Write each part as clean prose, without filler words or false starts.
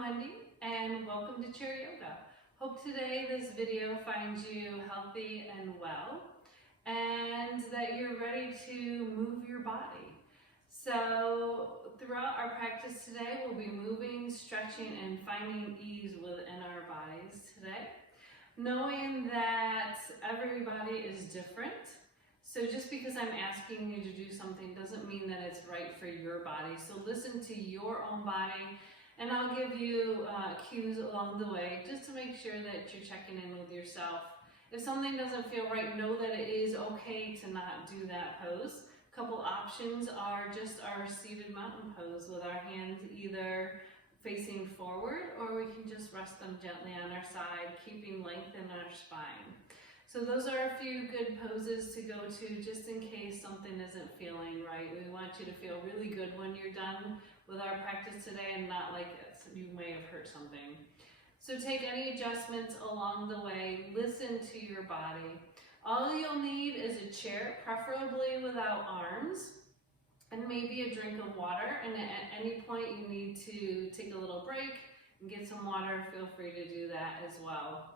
Wendy, and welcome to Chair Yoga. Hope today this video finds you healthy and well, and that you're ready to move your body. So throughout our practice today, we'll be moving, stretching, and finding ease within our bodies today, knowing that everybody is different. So just because I'm asking you to do something doesn't mean that it's right for your body. So listen to your own body, and I'll give you cues along the way just to make sure that you're checking in with yourself. If something doesn't feel right, know that it is okay to not do that pose. A couple options are just our seated mountain pose with our hands either facing forward, or we can just rest them gently on our side, keeping length in our spine. So those are a few good poses to go to just in case something isn't feeling right. We want you to feel really good when you're done with our practice today and not like you may have hurt something. So take any adjustments along the way, listen to your body. All you'll need is a chair, preferably without arms, and maybe a drink of water. And at any point you need to take a little break and get some water, feel free to do that as well.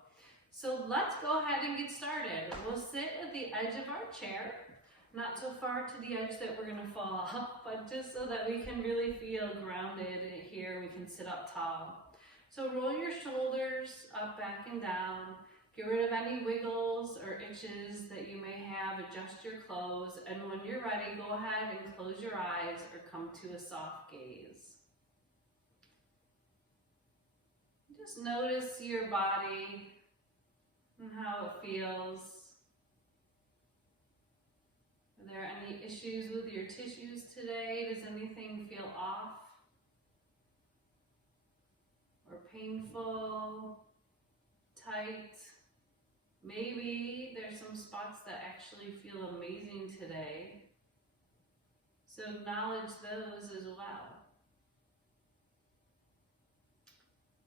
So let's go ahead and get started. We'll sit at the edge of our chair, not so far to the edge that we're gonna fall off, but just so that we can really feel grounded here. We can sit up tall. So roll your shoulders up, back, and down. Get rid of any wiggles or itches that you may have. Adjust your clothes. And when you're ready, go ahead and close your eyes or come to a soft gaze. Just notice your body and how it feels. Are there any issues with your tissues today? Does anything feel off or painful, tight? Maybe there's some spots that actually feel amazing today. So acknowledge those as well.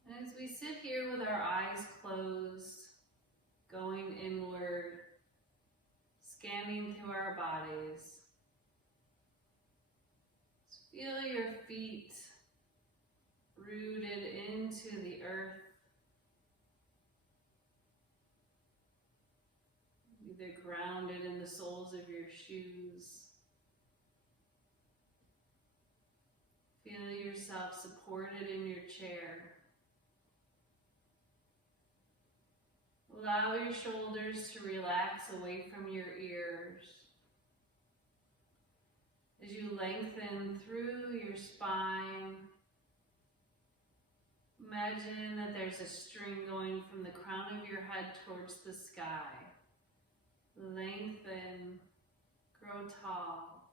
And as we sit here with our eyes closed, going inward, scanning through our bodies, feel your feet rooted into the earth, either grounded in the soles of your shoes. Feel yourself supported in your chair. Allow your shoulders to relax away from your ears. As you lengthen through your spine, imagine that there's a string going from the crown of your head towards the sky. Lengthen, grow tall.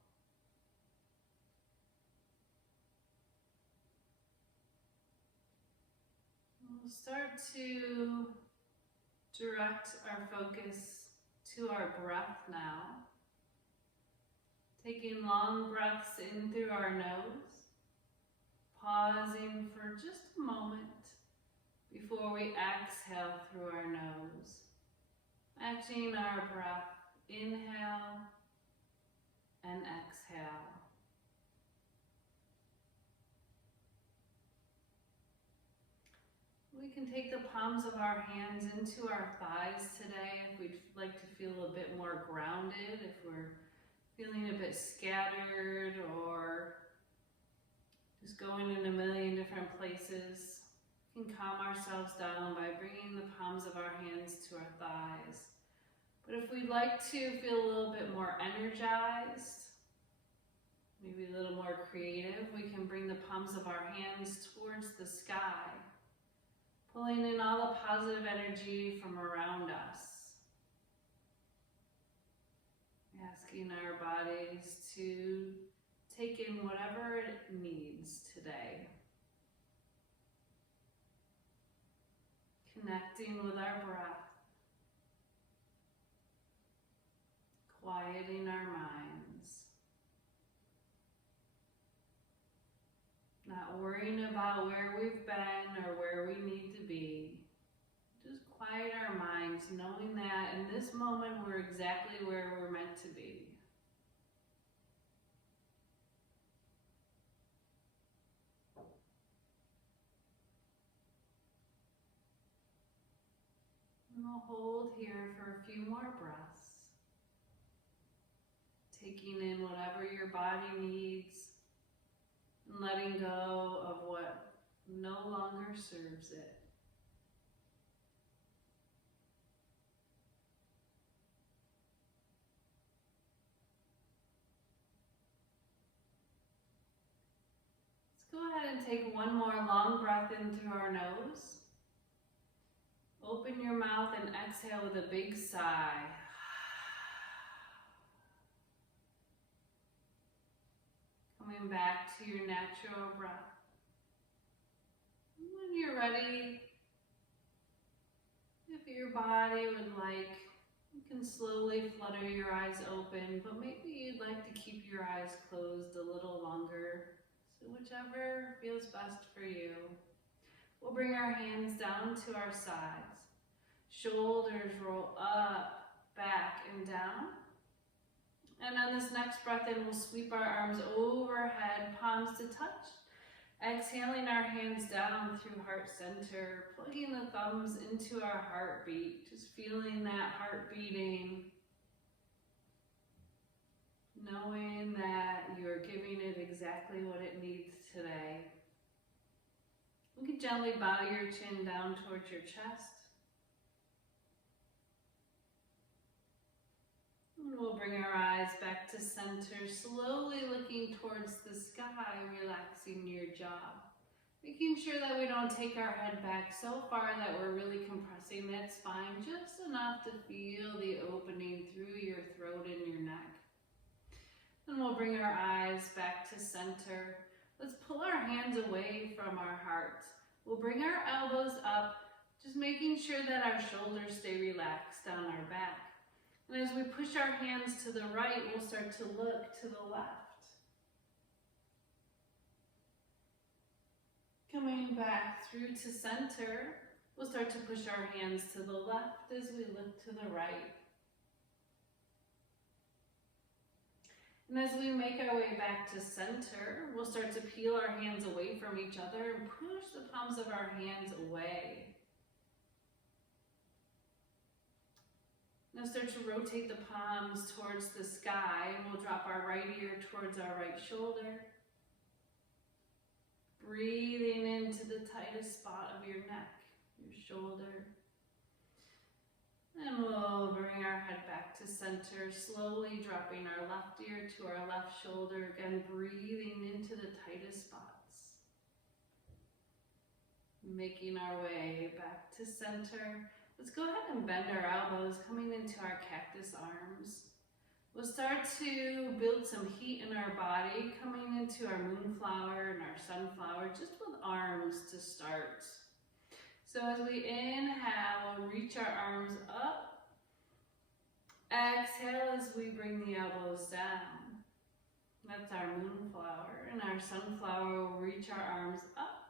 We'll start to direct our focus to our breath now. Taking long breaths in through our nose, pausing for just a moment before we exhale through our nose. Matching our breath, inhale and exhale. We can take the palms of our hands into our thighs today if we'd like to feel a bit more grounded, if we're feeling a bit scattered or just going in a million different places. We can calm ourselves down by bringing the palms of our hands to our thighs. But if we'd like to feel a little bit more energized, maybe a little more creative, we can bring the palms of our hands towards the sky, pulling in all the positive energy from around us. Asking our bodies to take in whatever it needs today. Connecting with our breath. Quieting our minds. Not worrying about where we've been or where we need to be. Just quiet our minds, knowing that in this moment we're exactly where we're meant to be. hold here for a few more breaths. Taking in whatever your body needs and letting go of what no longer serves it. Let's go ahead and take one more long breath in through our nose. Open your mouth and exhale with a big sigh. Coming back to your natural breath. When you're ready, if your body would like, you can slowly flutter your eyes open, but maybe you'd like to keep your eyes closed a little longer. So whichever feels best for you. We'll bring our hands down to our sides. Shoulders roll up, back, and down. And on this next breath in, we'll sweep our arms overhead, palms to touch. Exhaling our hands down through heart center, plugging the thumbs into our heartbeat, just feeling that heart beating. Knowing that you're giving it exactly what it needs today. You can gently bow your chin down towards your chest. And we'll bring our eyes back to center, slowly looking towards the sky, relaxing your jaw. Making sure that we don't take our head back so far that we're really compressing that spine, just enough to feel the opening through your throat and your neck. And we'll bring our eyes back to center. Let's pull our hands away from our heart. We'll bring our elbows up, just making sure that our shoulders stay relaxed down our back. And as we push our hands to the right, we'll start to look to the left. Coming back through to center, we'll start to push our hands to the left as we look to the right. And as we make our way back to center, we'll start to peel our hands away from each other and push the palms of our hands away. Now start to rotate the palms towards the sky, and we'll drop our right ear towards our right shoulder. Breathing into the tightest spot of your neck, your shoulder. And we'll bring our head back to center, slowly dropping our left ear to our left shoulder. Again, breathing into the tightest spots. Making our way back to center. Let's go ahead and bend our elbows, coming into our cactus arms. We'll start to build some heat in our body, coming into our moonflower and our sunflower, just with arms to start. So as we inhale, we'll reach our arms up. Exhale as we bring the elbows down. That's our moonflower. And our sunflower will reach our arms up.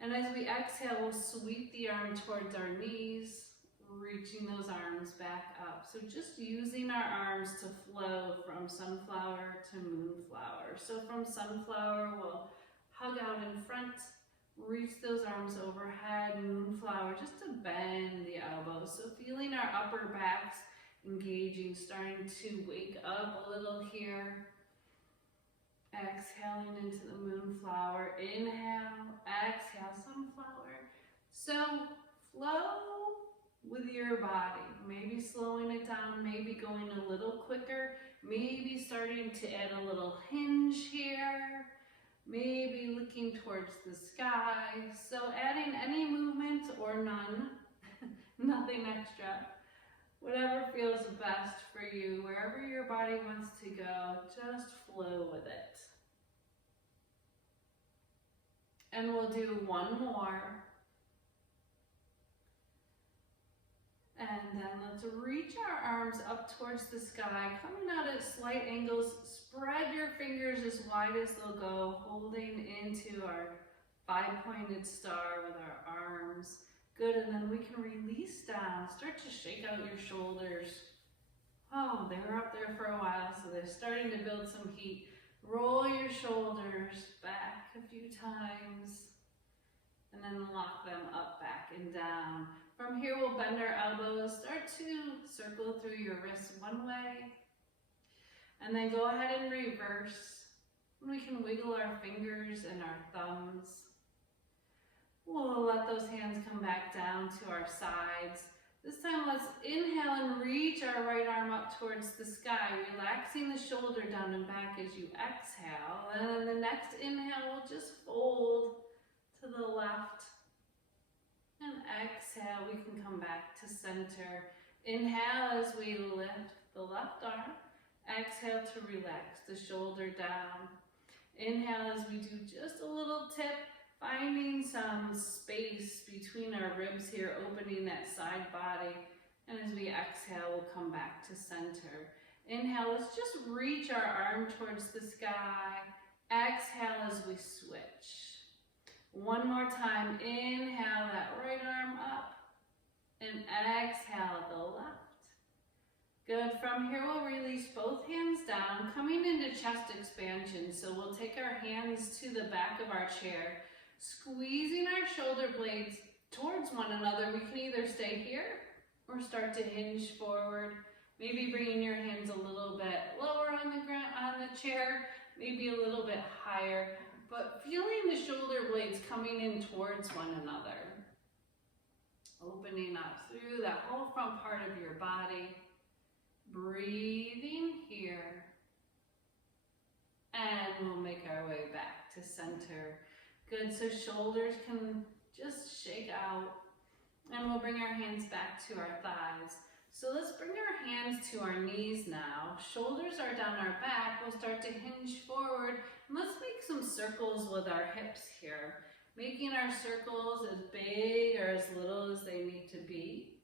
And as we exhale, we'll sweep the arm towards our knees, reaching those arms back up. So just using our arms to flow from sunflower to moonflower. So from sunflower, we'll hug out in front, reach those arms overhead, moonflower, just to bend the elbows. So feeling our upper backs engaging, starting to wake up a little here. Exhaling into the moonflower. Inhale, exhale, sunflower. So flow with your body. Maybe slowing it down, maybe going a little quicker, maybe starting to add a little hinge here. Maybe looking towards the sky. So adding any movement or none, nothing extra. Whatever feels best for you, wherever your body wants to go, just flow with it. And we'll do one more. And then let's reach our arms up towards the sky, coming out at slight angles. Spread your fingers as wide as they'll go, holding into our five-pointed star with our arms. Good, and then we can release down. Start to shake out your shoulders. Oh, they were up there for a while, so they're starting to build some heat. Roll your shoulders back a few times, and then lock them up, back, and down. From here, we'll bend our elbows, start to circle through your wrists one way, and then go ahead and reverse. We can wiggle our fingers and our thumbs. We'll let those hands come back down to our sides. This time, let's inhale and reach our right arm up towards the sky, relaxing the shoulder down and back as you exhale. And then the next inhale, we'll just fold to the left. And exhale, we can come back to center. Inhale as we lift the left arm. Exhale to relax the shoulder down. Inhale as we do just a little tip, finding some space between our ribs here, opening that side body. And as we exhale, we'll come back to center. Inhale, let's just reach our arm towards the sky. Exhale as we switch. One more time, inhale that right arm up, and exhale the left. Good, from here we'll release both hands down, coming into chest expansion. So we'll take our hands to the back of our chair, squeezing our shoulder blades towards one another. We can either stay here or start to hinge forward, maybe bringing your hands a little bit lower on the ground, on the chair, maybe a little bit higher. But feeling the shoulder blades coming in towards one another. Opening up through that whole front part of your body. Breathing here. And we'll make our way back to center. Good, so shoulders can just shake out. And we'll bring our hands back to our thighs. So let's bring our hands to our knees now. Shoulders are down our back. We'll start to hinge forward. And let's make some circles with our hips here. Making our circles as big or as little as they need to be.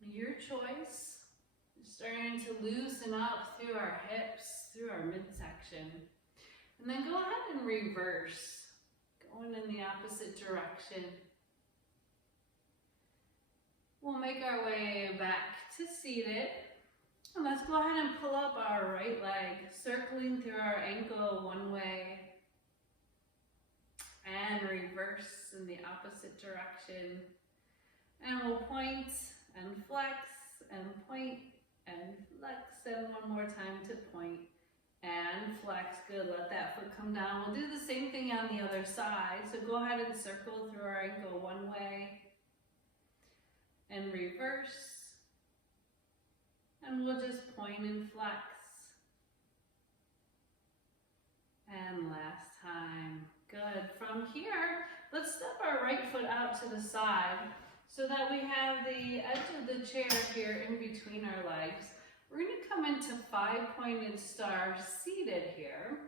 Your choice. Starting to loosen up through our hips, through our midsection. And then go ahead and reverse. Going in the opposite direction. We'll make our way back to seated. And let's go ahead and pull up our right leg, circling through our ankle one way. And reverse in the opposite direction. And we'll point and flex and point and flex. And one more time to point and flex. Good, let that foot come down. We'll do the same thing on the other side. So go ahead and circle through our ankle one way. And reverse, and we'll just point and flex. And last time. Good. From here, let's step our right foot out to the side so that we have the edge of the chair here in between our legs. We're going to come into 5-pointed star seated here.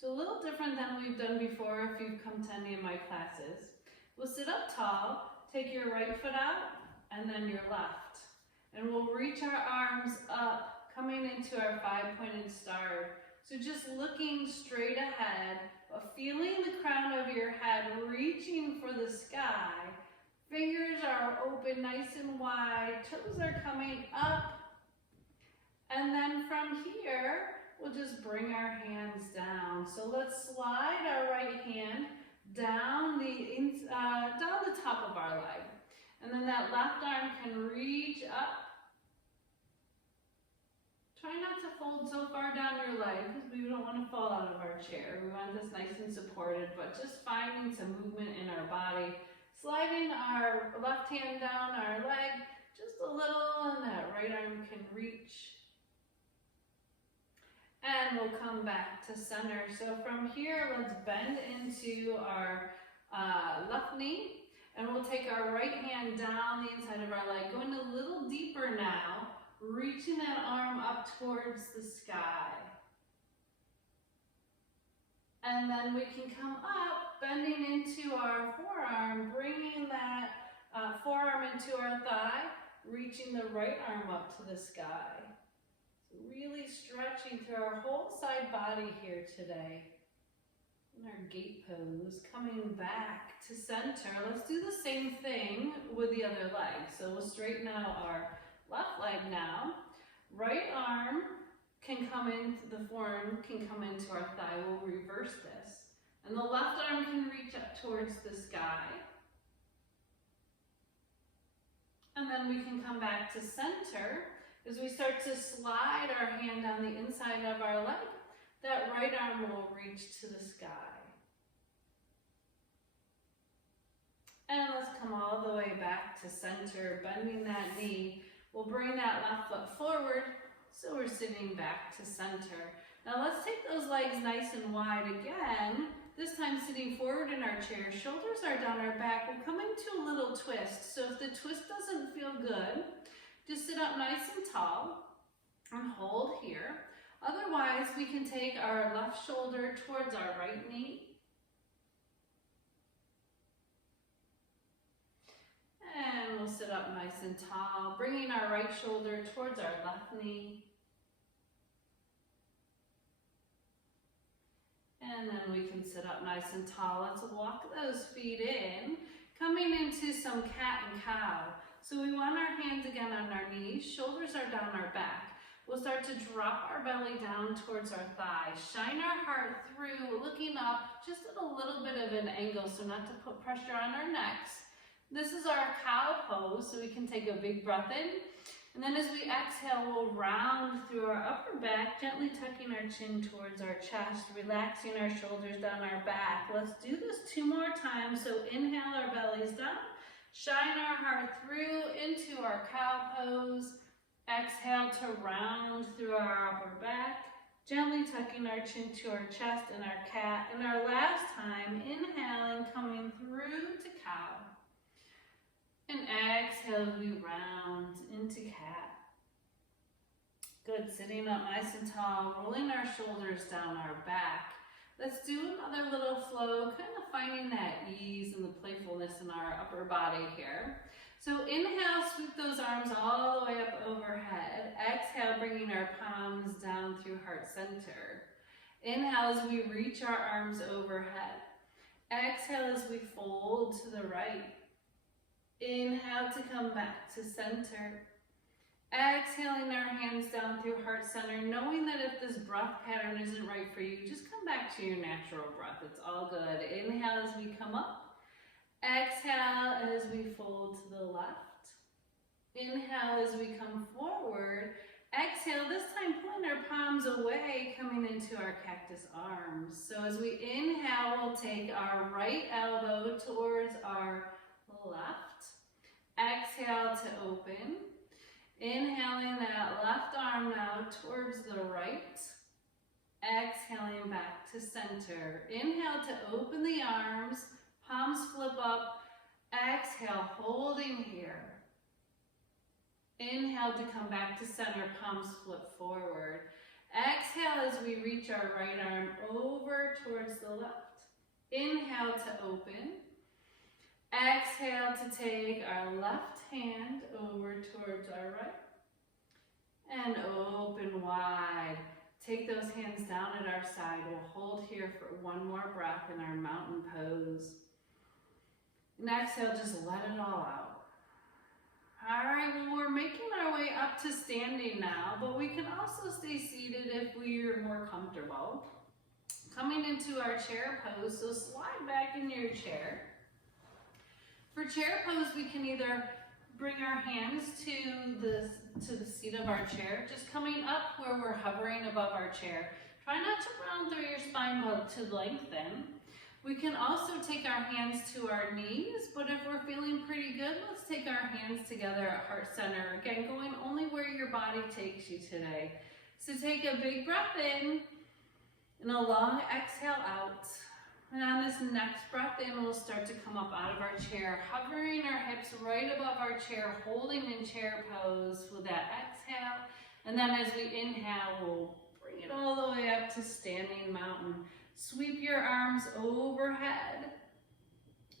So a little different than we've done before if you've come to any of my classes. We'll sit up tall, take your right foot out, and then your left. And we'll reach our arms up, coming into our 5-pointed star. So just looking straight ahead, but feeling the crown of your head reaching for the sky. Fingers are open nice and wide, toes are coming up. And then from here, we'll just bring our hands down. So let's slide our right hand down the top of our leg. And then that left arm can reach up. Try not to fold so far down your leg because we don't want to fall out of our chair. We want this nice and supported, but just finding some movement in our body. Sliding our left hand down our leg just a little, and that right arm can reach. And we'll come back to center. So from here, let's bend into our left knee. And we'll take our right hand down the inside of our leg, going a little deeper now, reaching that arm up towards the sky. And then we can come up, bending into our forearm, bringing that forearm into our thigh, reaching the right arm up to the sky. So really stretching through our whole side body here today. In our gate pose, coming back to center. Let's do the same thing with the other leg. So we'll straighten out our left leg now. Right arm can come into the forearm, can come into our thigh. We'll reverse this. And the left arm can reach up towards the sky. And then we can come back to center as we start to slide our hand down the inside of our leg. That right arm will reach to the sky. And let's come all the way back to center, bending that knee. We'll bring that left foot forward, so we're sitting back to center. Now let's take those legs nice and wide again. This time sitting forward in our chair, shoulders are down our back. We'll come into a little twist. So if the twist doesn't feel good, just sit up nice and tall and hold here. Otherwise, we can take our left shoulder towards our right knee. And we'll sit up nice and tall, bringing our right shoulder towards our left knee. And then we can sit up nice and tall. Let's walk those feet in, coming into some cat and cow. So we want our hands again on our knees, shoulders are down our back. We'll start to drop our belly down towards our thighs. Shine our heart through, looking up just at a little bit of an angle, so not to put pressure on our necks. This is our cow pose, so we can take a big breath in. And then as we exhale, we'll round through our upper back, gently tucking our chin towards our chest, relaxing our shoulders down our back. Let's do this 2 more times. So inhale, our bellies down. Shine our heart through into our cow pose. Exhale to round through our upper back, gently tucking our chin to our chest and our cat. And our last time, inhaling, coming through to cow. And exhale, we round into cat. Good, sitting up nice and tall, rolling our shoulders down our back. Let's do another little flow, kind of finding that ease and the playfulness in our upper body here. So inhale, sweep those arms all the way up overhead. Exhale, bringing our palms down through heart center. Inhale as we reach our arms overhead. Exhale as we fold to the right. Inhale to come back to center. Exhaling our hands down through heart center, knowing that if this breath pattern isn't right for you, just come back to your natural breath. It's all good. Inhale as we come up. Exhale as we fold to the left. Inhale as we come forward. Exhale, this time pulling our palms away, coming into our cactus arms. So as we inhale, we'll take our right elbow towards our left. Exhale to open. Inhaling that left arm now towards the right. Exhaling back to center. Inhale to open the arms, palms flip up. Exhale, holding here. Inhale to come back to center, palms flip forward. Exhale as we reach our right arm over towards the left. Inhale to open. Exhale to take our left hand over towards our right. And open wide. Take those hands down at our side. We'll hold here for 1 more breath in our mountain pose. And exhale, just let it all out. All right, well, we're making our way up to standing now, but we can also stay seated if we're more comfortable. Coming into our chair pose, so slide back in your chair. For chair pose, we can either bring our hands to the seat of our chair, just coming up where we're hovering above our chair. Try not to round through your spine, but to lengthen. We can also take our hands to our knees, but if we're feeling pretty good, let's take our hands together at heart center. Again, going only where your body takes you today. So take a big breath in and a long exhale out. And on this next breath in, we'll start to come up out of our chair, hovering our hips right above our chair, holding in chair pose with that exhale. And then as we inhale, we'll bring it all the way up to standing mountain. Sweep your arms overhead.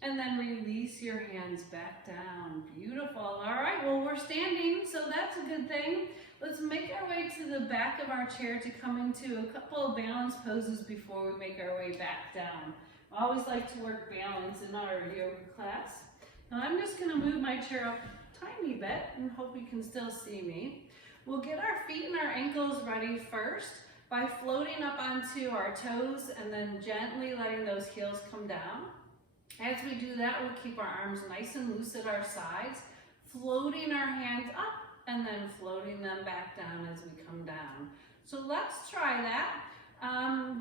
And then release your hands back down. Beautiful. All right, well, we're standing, so that's a good thing. Let's make our way to the back of our chair to come into a couple of balance poses before we make our way back down. I always like to work balance in our yoga class. Now I'm just going to move my chair up a tiny bit and hope you can still see me. We'll get our feet and our ankles ready first by floating up onto our toes and then gently letting those heels come down. As we do that, we'll keep our arms nice and loose at our sides. floating our hands up and then floating them back down as we come down. So let's try that.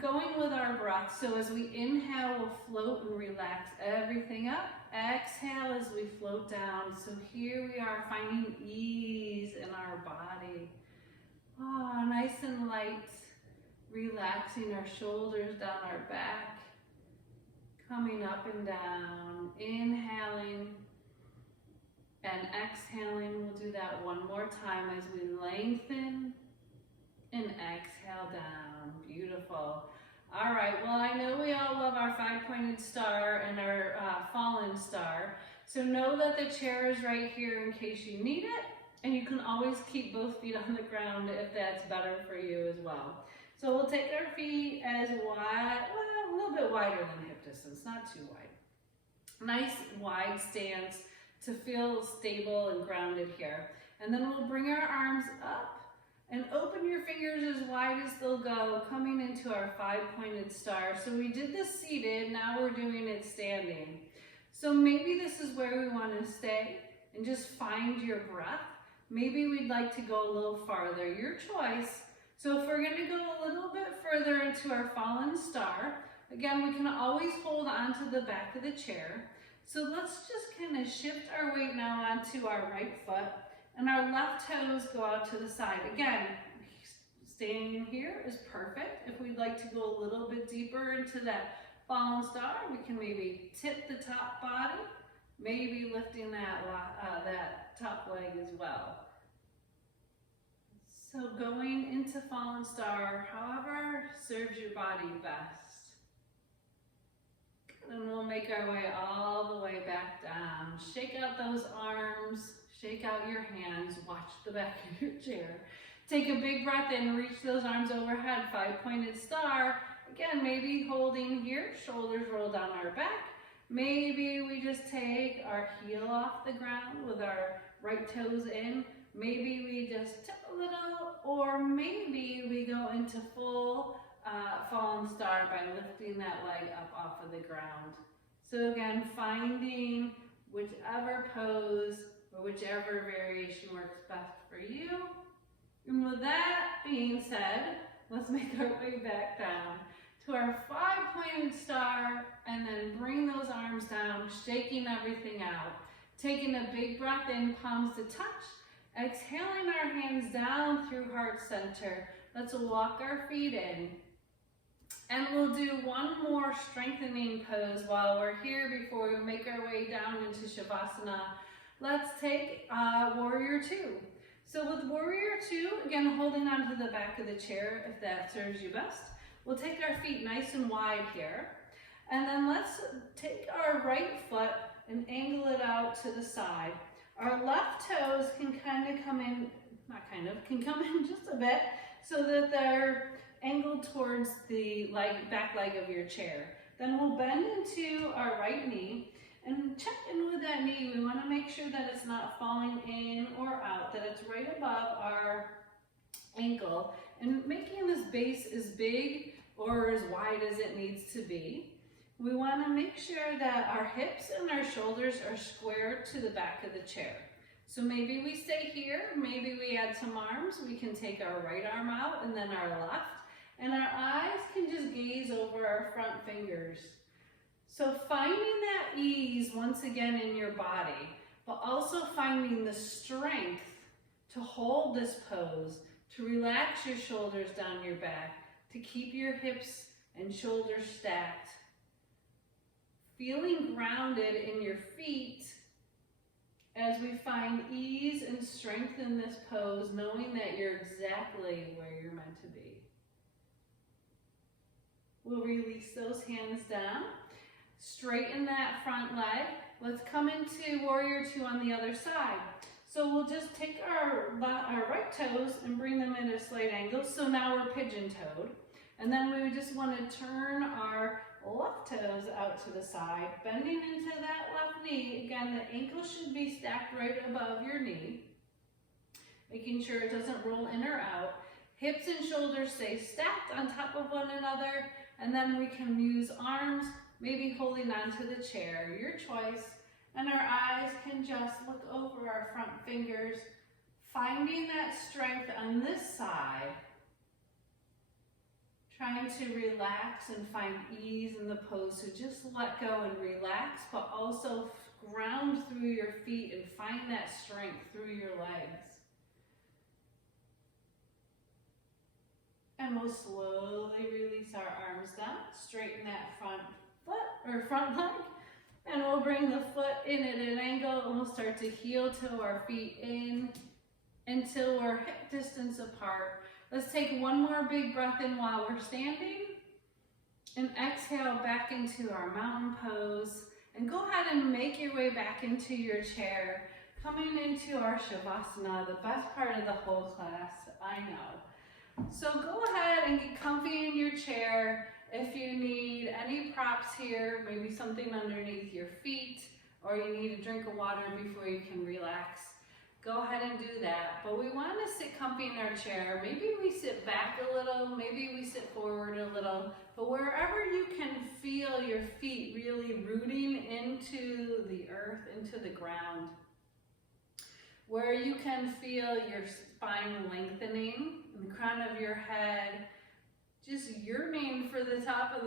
Going with our breath. So as we inhale, we'll float and relax everything up. Exhale as we float down. So here we are finding ease in our body. Oh, nice and light. Relaxing our shoulders down our back. Coming up and down. Inhaling and exhaling. We'll do that one more time as we lengthen and exhale down. Beautiful. All right, well, I know we all love our 5-pointed star and our fallen star. So know that the chair is right here in case you need it. And you can always keep both feet on the ground if that's better for you as well. So we'll take our feet as wide, well, a little bit wider than hip distance, not too wide. Nice wide stance to feel stable and grounded here. And then we'll bring our arms up and open your fingers as wide as they'll go, coming into our 5-pointed star. So we did this seated, now we're doing it standing. So maybe this is where we want to stay and just find your breath. Maybe we'd like to go a little farther, your choice. So if we're going to go a little bit further into our fallen star, again, we can always hold onto the back of the chair. So let's just kind of shift our weight now onto our right foot, and our left toes go out to the side. Again, staying here is perfect. If we'd like to go a little bit deeper into that fallen star, we can maybe tip the top body, maybe lifting that top leg as well. So going into fallen star, however serves your body best. And we'll make our way all the way back down. Shake out those arms, shake out your hands, watch the back of your chair. Take a big breath in, reach those arms overhead, 5-pointed star. Again, maybe holding here, shoulders roll down our back. Maybe we just take our heel off the ground with our right toes in. Maybe we just tip a little, or maybe we go into full fallen star by lifting that leg up off of the ground. So again, finding whichever pose or whichever variation works best for you. And with that being said, let's make our way back down to our 5-pointed star, and then bring those arms down, shaking everything out. Taking a big breath in, palms to touch. Exhaling our hands down through heart center. Let's walk our feet in. And we'll do one more strengthening pose while we're here before we make our way down into Shavasana. Let's take Warrior 2. So with Warrior 2, again, holding onto the back of the chair if that serves you best. We'll take our feet nice and wide here. And then let's take our right foot and angle it out to the side. Our left toes can kind of come in, can come in just a bit so that they're angled towards the back leg of your chair. Then we'll bend into our right knee and check in with that knee. We want to make sure that it's not falling in or out, that it's right above our ankle, and making this base as big or as wide as it needs to be. We want to make sure that our hips and our shoulders are squared to the back of the chair. So maybe we stay here, maybe we add some arms. We can take our right arm out and then our left, and our eyes can just gaze over our front fingers. So finding that ease once again in your body, but also finding the strength to hold this pose, to relax your shoulders down your back, to keep your hips and shoulders stacked. Feeling grounded in your feet as we find ease and strength in this pose, knowing that you're exactly where you're meant to be. We'll release those hands down. Straighten that front leg. Let's come into Warrior 2 on the other side. So we'll just take our right toes and bring them at a slight angle. So now we're pigeon-toed. And then we just want to turn our left toes out to the side, bending into that left knee. Again, the ankle should be stacked right above your knee, making sure it doesn't roll in or out. Hips and shoulders stay stacked on top of one another, and then we can use arms, maybe holding onto the chair, your choice, And our eyes can just look over our front fingers, finding that strength on this side. Trying to relax and find ease in the pose. So just let go and relax, but also ground through your feet and find that strength through your legs. And we'll slowly release our arms down, straighten that front foot or front leg, and we'll bring the foot in at an angle and we'll start to heel toe our feet in until we're hip distance apart. Let's take one more big breath in while we're standing and exhale back into our mountain pose. And go ahead and make your way back into your chair, coming into our Shavasana, the best part of the whole class, I know. So go ahead and get comfy in your chair. If you need any props here, maybe something underneath your feet, or you need a drink of water before you can relax, go ahead and do that. But we want to sit comfy in our chair. Maybe we sit back a little, maybe we sit forward a little, but wherever you can feel your feet really rooting into the earth, into the ground. Where you can feel your spine lengthening, and the crown of your head just yearning for the top of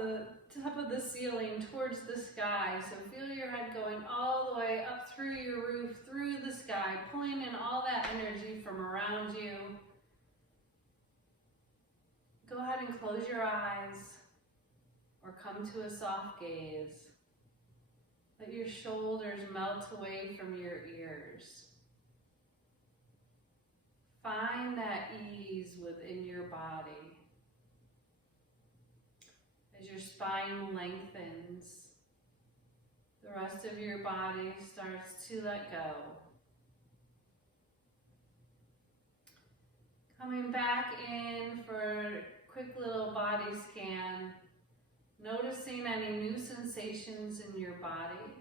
the ceiling towards the sky. So feel your head going all the way up through your roof, through the sky, pulling in all that energy from around you. Go ahead and close your eyes or come to a soft gaze. Let your shoulders melt away from your ears. Find that ease within your body. As your spine lengthens, the rest of your body starts to let go. Coming back in for a quick little body scan, noticing any new sensations in your body.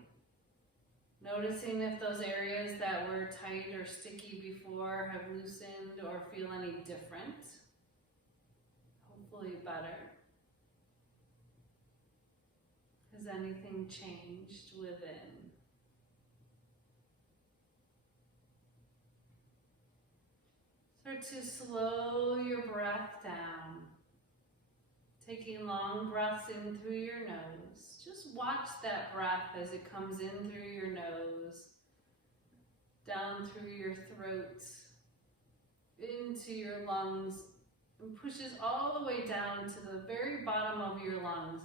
Noticing if those areas that were tight or sticky before have loosened or feel any different. Hopefully better. Has anything changed within? Start to slow your breath down. Taking long breaths in through your nose. Just watch that breath as it comes in through your nose, down through your throat, into your lungs, and pushes all the way down to the very bottom of your lungs,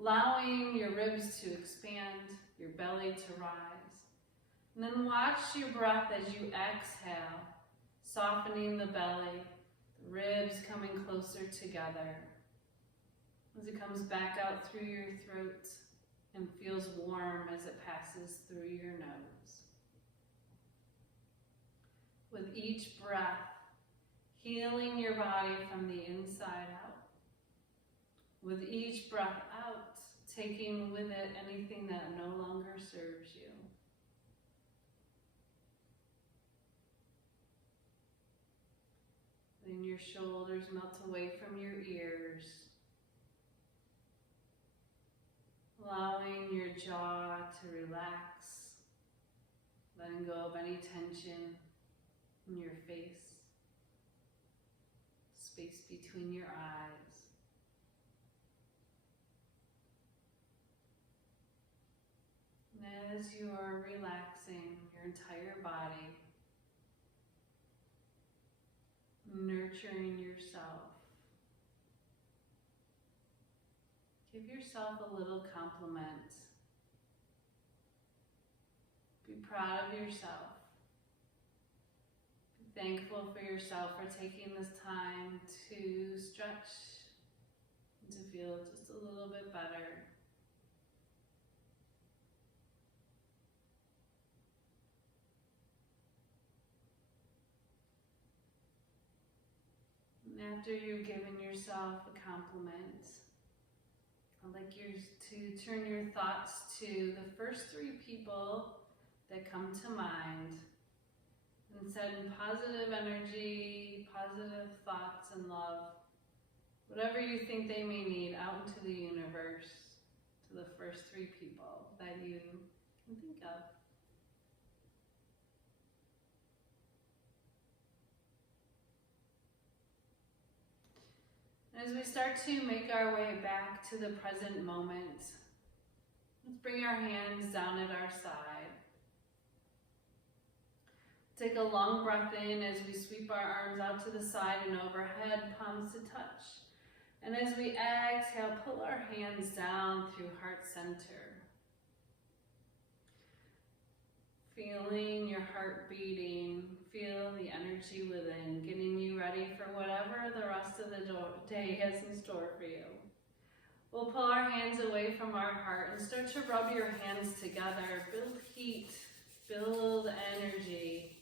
allowing your ribs to expand, your belly to rise. And then watch your breath as you exhale, softening the belly, the ribs coming closer together. As it comes back out through your throat and feels warm as it passes through your nose. With each breath, healing your body from the inside out. With each breath out, taking with it anything that no longer serves you. Letting your shoulders melt away from your ears. Allowing your jaw to relax, letting go of any tension in your face, space between your eyes. And as you are relaxing your entire body, nurturing yourself, give yourself a little compliment. Be proud of yourself. Be thankful for yourself for taking this time to stretch and to feel just a little bit better. And after you've given yourself a compliment, I'd like you to turn your thoughts to the first three people that come to mind and send positive energy, positive thoughts and love, whatever you think they may need, out into the universe to the first three people that you can think of. As we start to make our way back to the present moment, let's bring our hands down at our side. Take a long breath in as we sweep our arms out to the side and overhead, palms to touch. And as we exhale, pull our hands down through heart center. Feeling your heart beating, feel the energy within, getting you ready for whatever the rest of the day has in store for you. We'll pull our hands away from our heart and start to rub your hands together. Build heat, build energy,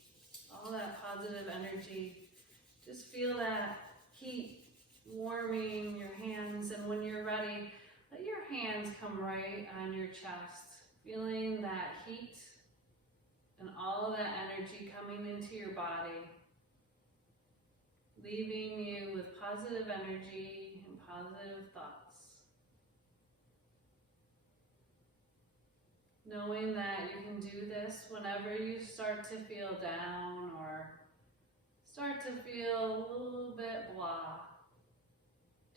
all that positive energy. Just feel that heat warming your hands, and when you're ready, let your hands come right on your chest, feeling that heat and all of that energy coming into your body, leaving you with positive energy and positive thoughts. Knowing that you can do this whenever you start to feel down or start to feel a little bit blah.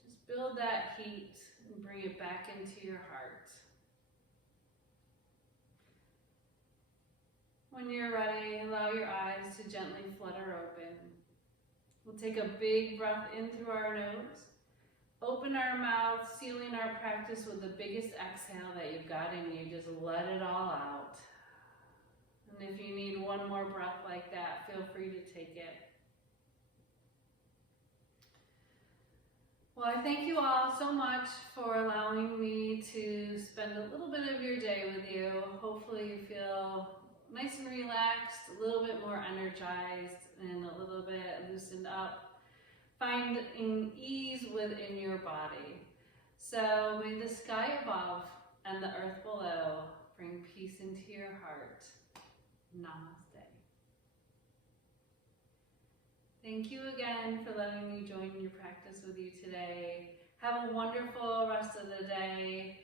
Just build that heat and bring it back into your heart. When you're ready, allow your eyes to gently flutter open. We'll take a big breath in through our nose. Open our mouth, sealing our practice with the biggest exhale that you've got in you. Just let it all out. And if you need one more breath like that, feel free to take it. Well, I thank you all so much for allowing me to spend a little bit of your day with you. Hopefully you feel nice and relaxed, a little bit more energized, and a little bit loosened up. Finding ease within your body. So may the sky above and the earth below bring peace into your heart. Namaste. Thank you again for letting me join your practice with you today. Have a wonderful rest of the day.